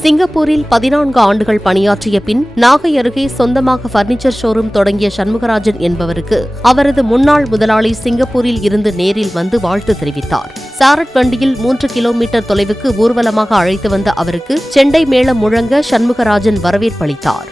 சிங்கப்பூரில் 14 ஆண்டுகள் பணியாற்றிய பின் நாகை அருகே சொந்தமாக பர்னிச்சர் ஷோரூம் தொடங்கிய சண்முகராஜன் என்பவருக்கு அவரது முன்னாள் முதலாளி சிங்கப்பூரில் இருந்து நேரில் வந்து வாழ்த்து தெரிவித்தார். சாரட் வண்டியில் 3 கிலோமீட்டர் தொலைவுக்கு ஊர்வலமாக அழைத்து வந்த அவருக்கு செண்டை மேளம் முழங்க சண்முகராஜன் வரவேற்பளித்தார்.